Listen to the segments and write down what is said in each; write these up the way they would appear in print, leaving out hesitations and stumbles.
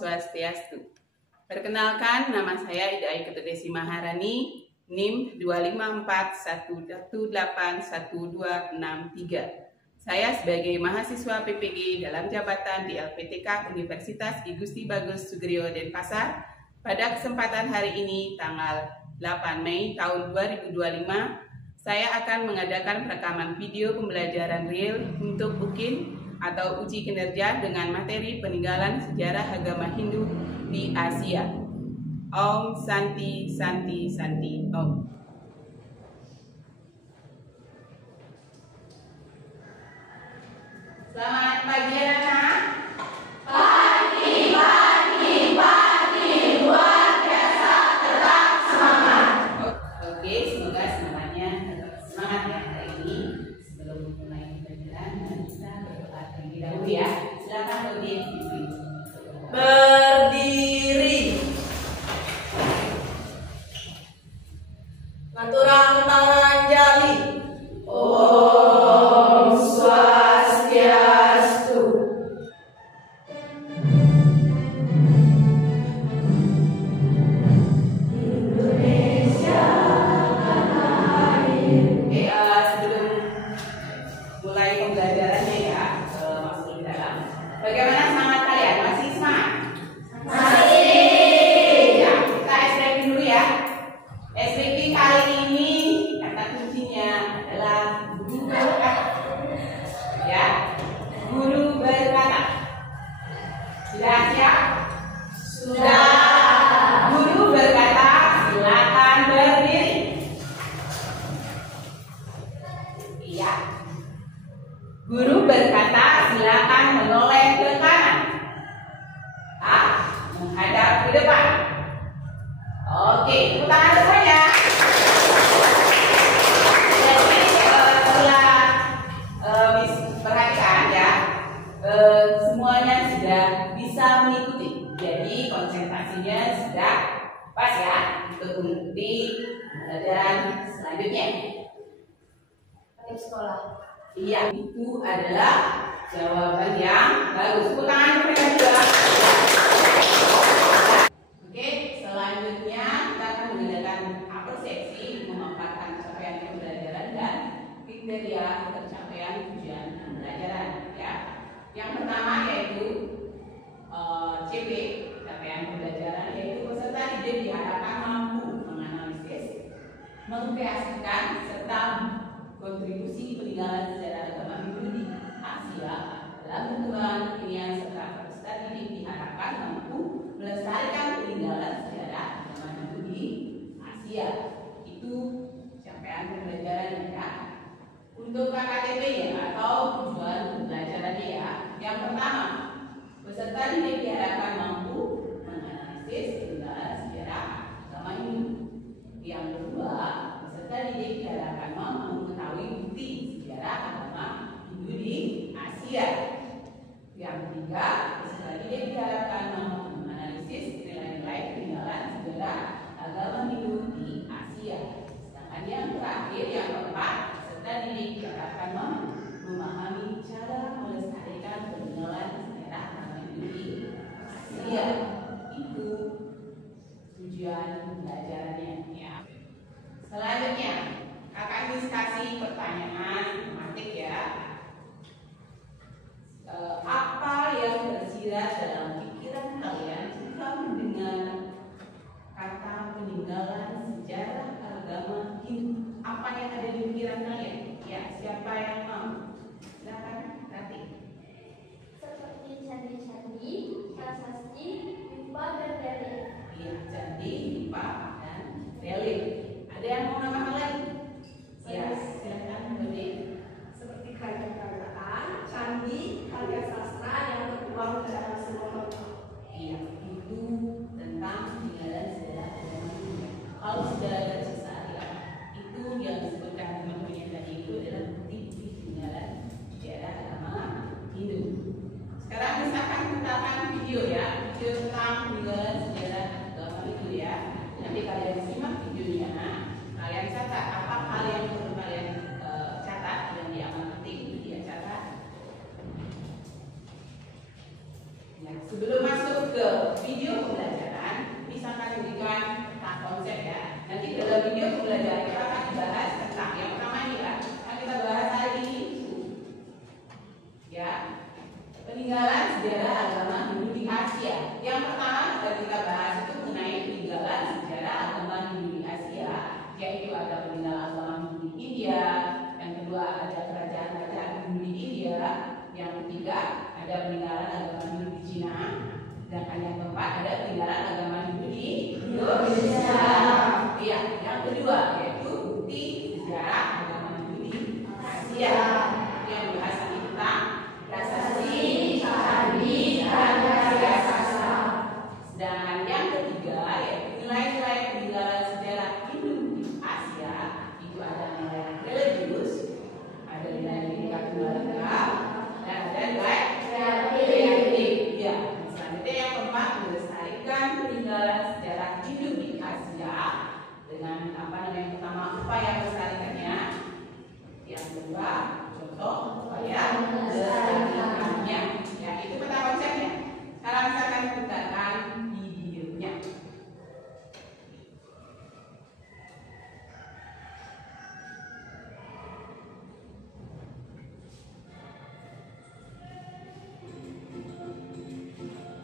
Swastiastu. Perkenalkan, nama saya Ida Aiketuti Maharani, NIM 254181263. Saya sebagai mahasiswa PPG dalam jabatan di LPTK Universitas I Gusti Bagus Sugrio Denpasar, pada kesempatan hari ini tanggal 8 Mei tahun 2025, saya akan mengadakan rekaman video pembelajaran real untuk UKIN atau uji kinerja dengan materi peninggalan sejarah agama Hindu di Asia. Om Santi Santi Santi Om. Selamat pagi anak-anak. Pagi, luar biasa, tetap semangat. Oke, semoga semuanya tetap semangat ya hari ini. Sebelum mulai pelajaran, kita berdoa terlebih dahulu ya. Silakan berdiri. Berdiri. Ngaturang tangan jali. Om Swastiastu. Indonesia tanah air. Sebelum mulai pembelajarannya ya, masuk di dalam. Bagaimana semangat kalian? Masih semangat? Masih. Ya, kita SPP dulu ya. SPP kali ini kata kuncinya adalah guru berkata. Ya, guru berkata. Sudah siap? Sudah. Guru berkata, silakan berdiri. Iya. Guru berkata, silakan menoleh ke kanan. Menghadap ke depan. Oke, tepuk tangan semuanya. Jadi setelah perhatikan ya, semuanya sudah bisa mengikuti. Jadi konsentrasinya sudah pas ya untuk mengikuti pelajaran selanjutnya. Sekolah. Iya, itu adalah jawaban yang bagus. Tepuk tangan mereka juga. Oke, selanjutnya kita akan menggunakan persepsi memaparkan capaian pembelajaran dan kriteria tercapaian tujuan pembelajaran. Ya, yang pertama yaitu CP, capaian pembelajaran, yaitu peserta didik diharapkan mampu menganalisis, mengkreasikan serta kontribusi peninggalan sejarah agama Hindu di Asia dalam perkembangan kekinian, serta peserta didik diharapkan mampu melestarikan peninggalan sejarah agama Hindu di Asia. Itu capaian pembelajaran ya. Untuk KKTP-nya atau tujuan pembelajarannya ya, yang pertama, peserta didik diharapkan mampu menganalisis peninggalan sejarah agama Hindu. Yang kedua, peserta didik diharapkan mampu mengetahui bukti sejarah agama Hindu di Asia. Yang ketiga, peserta didik diharapkan mampu menganalisis nilai-nilai peninggalan sejarah agama Hindu di Asia. Sedangkan yang terakhir, yang keempat, peserta didik diharapkan mampu memahami cara melestarikan peninggalan sejarah agama Hindu di Asia. Itu tujuan pembelajarannya ya. Selanjutnya, kakak kasih pertanyaan tematik ya. Apa yang tersirat dalam pikiran kalian jika mendengar kata peninggalan sejarah agama Hindu? Apa yang ada di pikiran kalian? Ya, siapa yang mau? Silakan, Rati. Seperti candi-candi, prasasti, pipa, dan relief. Iya, candi, pipa, dan relief. Ada yang mau nambahkan lagi? Ya, silakan, Budi. Seperti kerajaan, candi, karya sastra yang tertuang dalam sebuah novel. Iya, itu tentang peninggalan sejarah agama Hindu. Kalau sejarah dan sisa itu yang disebutkan di bukunya tadi itu adalah bukti-bukti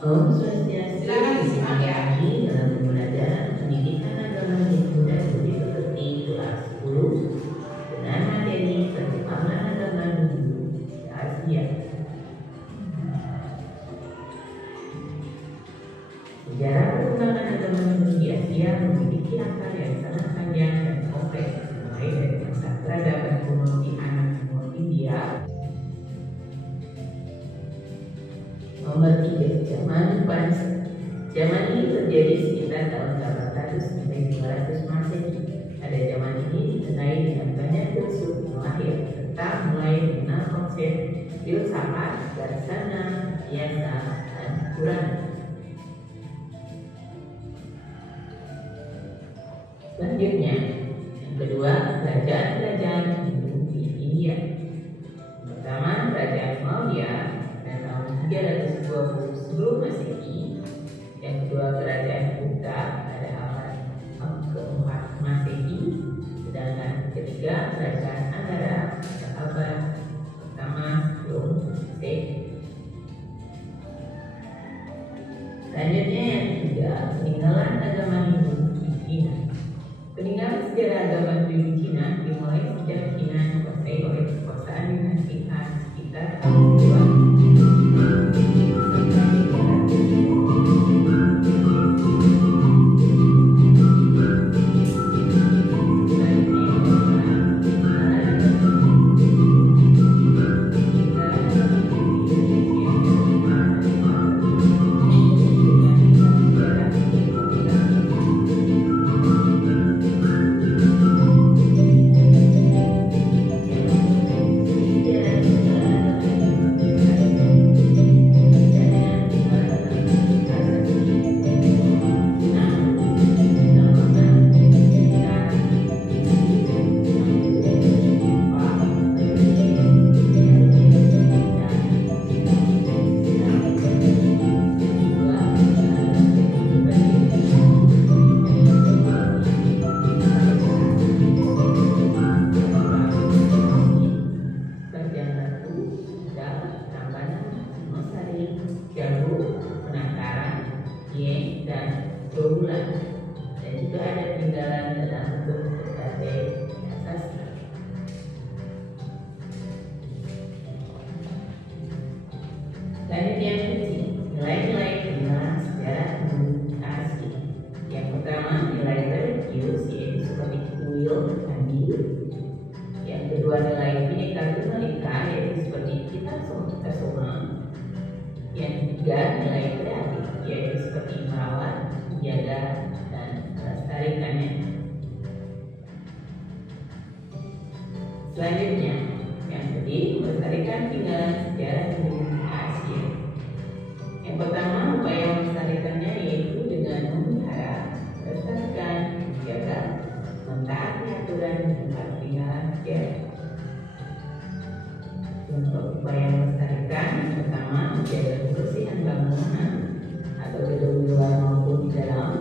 Om Swastiastu. Silakan disimak ya. Ini dalam pembelajaran pendidikan agama Hindu dan Budi Pekerti kelas 10 dengan materi perkembangan agama Hindu di Asia. Sejarah perkembangan agama Hindu di Asia memiliki latar yang sangat panjang dan kompleks, mulai dari masa peradaban kuno di anak benua India. Nomor 3, zaman Pansa. Zaman ini terjadi sekitar tahun 800 sampai 200 Masehi. Pada zaman ini dikenai dengan banyak filsuf yang lahir, serta mulai mengenal konsep filsafat, darsana, biasa, dan Purana. Selanjutnya, yang kedua, kerajaan-kerajaan Hindu di India. Pertama, Kerajaan Maurya pada tahun 320 sebelum Masehi. Yang kedua, Kerajaan Gupta pada abad ke-4 Masehi. Sedangkan ketiga, Kerajaan Angara pada abad pertama sebelum Masehi. Selanjutnya yang ketiga, peninggalan agama Hindu di Cina. Peninggalan sejarah agama Hindu di Cina dimulai sejak Cina dikuasai oleh kekuasaan dinasti Han sekitar tahun 2. Dan juga ada peninggalan dalam bentuk berbagai prasasti. Selanjutnya nilai-nilai peninggalan sejarah Hindu Asia. Yang pertama, nilai religius yaitu seperti kuil, candi. Yang kedua, nilai Bhinneka Tunggal Ika yaitu seperti kitab Soma. Yang ketiga, nilai kreatif yaitu seperti merawat, menjaga, dan melestarikannya. Selanjutnya, yang ketiga, melestarikan peninggalan sejarah Hindu Asia. Yang pertama, upaya melestarikannya yaitu dengan memelihara, melestarikan, menjaga, mentaati aturan tentang peninggalan sejarah. Untuk upaya melestarikan, yang pertama, menjaga kebersihan bangunan atau gedung luar maupun di dalam.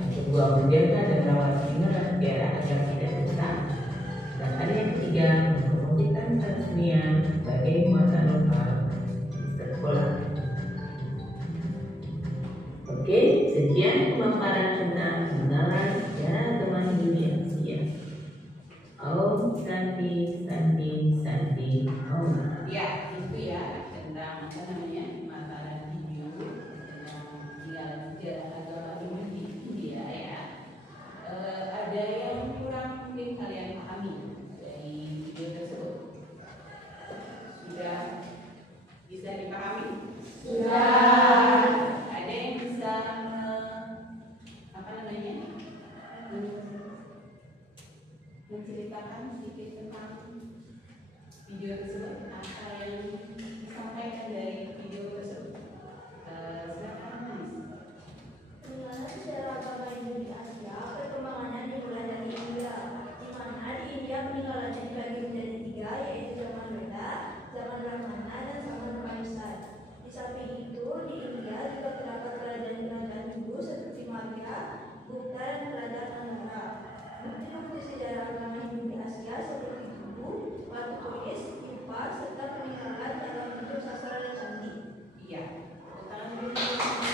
Yang kedua, menjaga dan merawat peninggalan sejarah agar tidak rusak. Dan ada yang ketiga, mempromosikan kesenian sebagai muatan lokal di sekolah. Oke, sekian pemaparan tentang pengenalan sejarah agama Hindu di Asia. Om Santi Santi Santi Om. Ya, itu ya tentang makanan Hindu tentang sejarah agama Hindu di India ya. Ada yang kurang mungkin kalian pahami dari video tersebut? Sudah bisa dipahami? Sudah. Ada yang bisa menceritakan sedikit tentang video tersebut, apa yang disampaikan dari video tersebut? Silakan Mas. Peninggalan sejarah agama Hindu di Asia, perkembangannya dimulai dari India, di mana di India peninggalannya dibagi menjadi 3, yaitu zaman Veda, zaman Brahmana, dan zaman Mahisar. Di samping itu, di India juga terdapat kerajaan-kerajaan Hindu seperti Maurya, Gupta, dan kerajaan Angara. Bukti-bukti sejarah agama Hindu di Asia seperti buku, batu tulis, pipa, serta peninggalan dalam bentuk sastra dan candi. Iya, tangan dulu.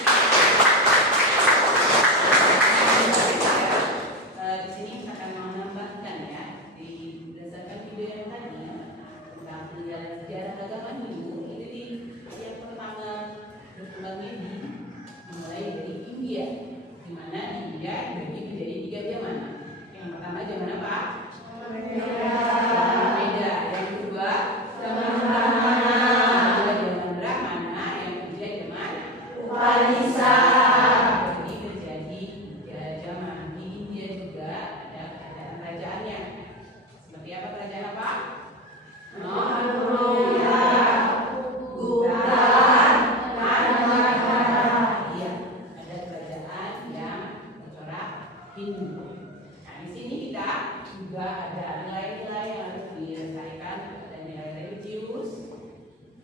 dilestarikan, ada nilai religius.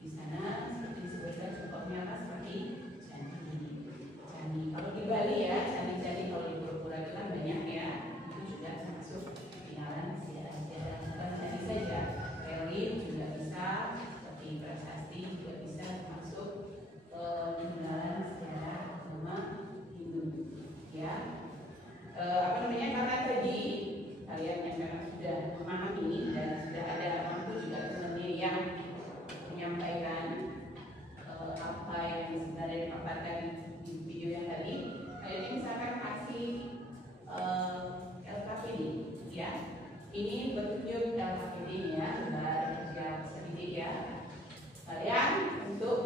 Di sana seperti disebutkan contohnya apa seperti candi. Kalau di Bali ya, candi-candi kalau di Pura-Pura itu kan banyak ya. Itu juga termasuk peninggalan sejarah-sejarah. Bukan candi saja, relief juga bisa, seperti prasasti juga bisa termasuk peninggalan sejarah agama Hindu. Ya, karena tadi kalian yang memang sudah memahami dan sudah ada mampu juga sebenarnya yang menyampaikan apa yang sebenarnya dipaparkan di video yang tadi. Kalian ini misalkan kasih LKPD, ya. Ini bertujuh LKPD ya, sudah sedikit ya. Kalian untuk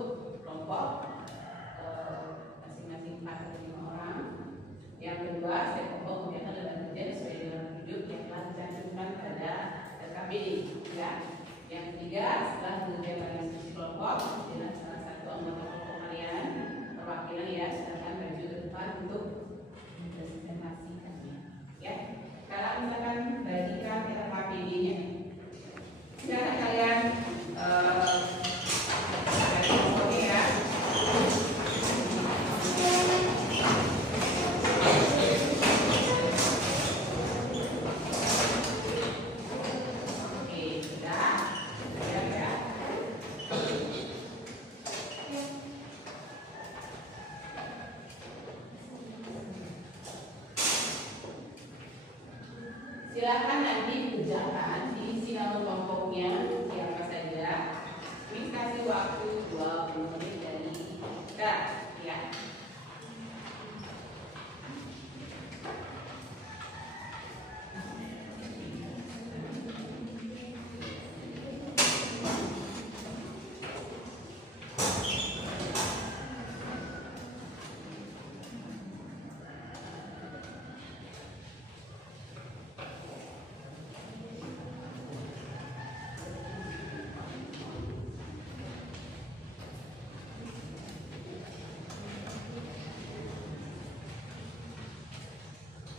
kelompok masing-masing 4 atau 5 orang. Yang kedua, saya kelompok kegiatan dan kerja sesuai dengan hidup yang telah dicantumkan pada LKPD, ya. Yang ketiga, setelah mengerjakan pada diskusi kelompok, dengan salah satu anggota kelompok kalian perwakilan ya, silakan maju ke depan untuk presentasikannya. Ya, sekarang misalkan bagikan LKPD-nya. Silakan kalian dari kelompoknya ya. Silakan nanti kerjakan di sinal kelompoknya siapa saja. Ini kasih waktu 20 menit dari kita, ya.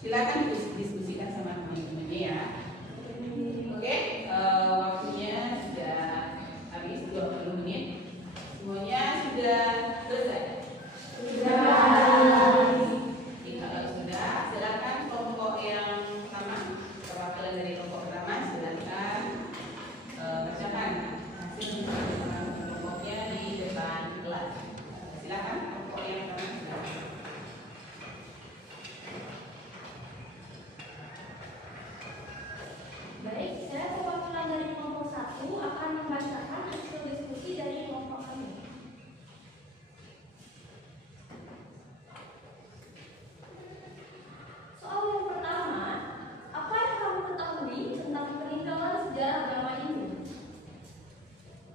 Silakan diskusikan sama teman-temannya ya. Oke, waktunya sudah habis 20 menit. Semuanya sudah selesai. Kalau sudah, silakan kelompok yang sama, perwakilan dari kelompok pertama silakan bacakan hasil kelompoknya di depan kelas. Silakan kelompok yang pertama. Baik, saya perwakilan dari kelompok 1 akan membacakan hasil diskusi dari kelompok kami. Soal yang pertama, apa yang kamu ketahui tentang peninggalan sejarah agama Hindu?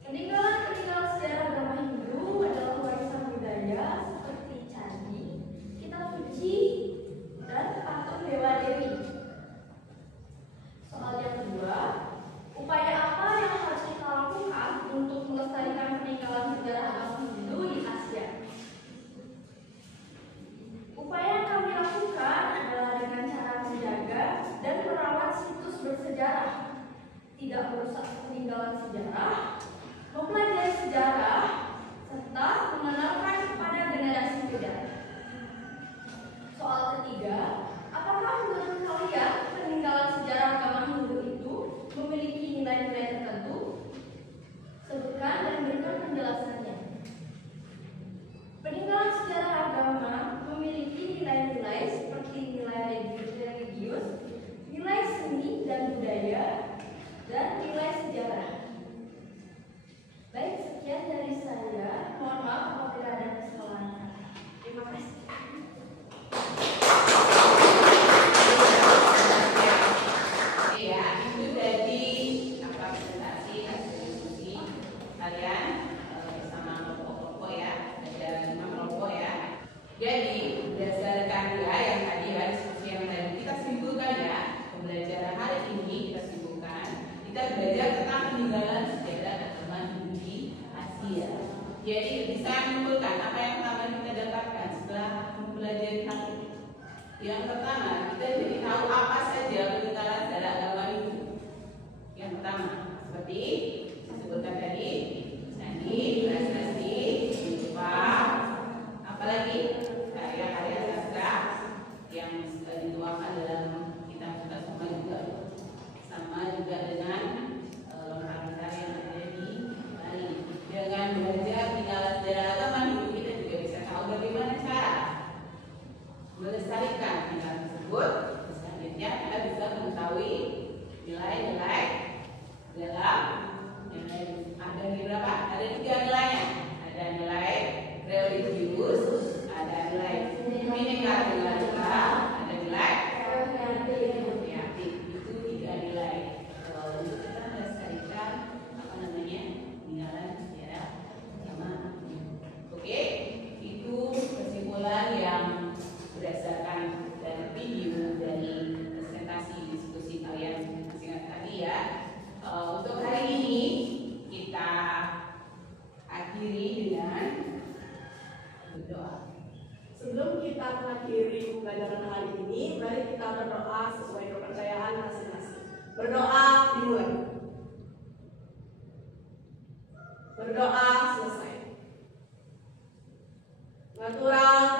Peninggalan sejarah agama Hindu adalah warisan budaya seperti candi, kitab suci, dan patung dewa dewi. Soal yang kedua, upaya apa yang harus kita lakukan untuk melestarikan peninggalan sejarah agama Hindu di Asia? Upaya yang kami lakukan adalah dengan cara menjaga dan merawat situs bersejarah, tidak merusak peninggalan sejarah, mempelajari sejarah, serta mengenalkan kepada generasi muda. Soal ketiga, apakah menurut kalian peninggalan sejarah agama Hindu itu memiliki nilai-nilai tertentu? Sebutkan dan berikan penjelasannya. Peninggalan sejarah agama memiliki nilai-nilai seperti nilai religius, nilai seni dan budaya, dan nilai sejarah. Baik, sekian dari saya. Mohon maaf apabila ada kesalahan. Terima kasih. Ya, itu tadi presentasi hasil diskusi kalian bersama kelompok-kelompok ya, ada 5 kelompok ya. Jadi berdasarkan ya yang tadi ya diskusi yang tadi kita simpulkan ya, pembelajaran hari ini kita simpulkan, kita belajar tentang peninggalan sejarah agama Hindu di Asia. Jadi bisa menyimpulkan apa yang pertama kita dapatkan setelah mempelajari hal ini. Yang pertama, kita jadi tahu apa saja peninggalan sejarah agama Hindu. Yang pertama, Berdoa selesai. Natural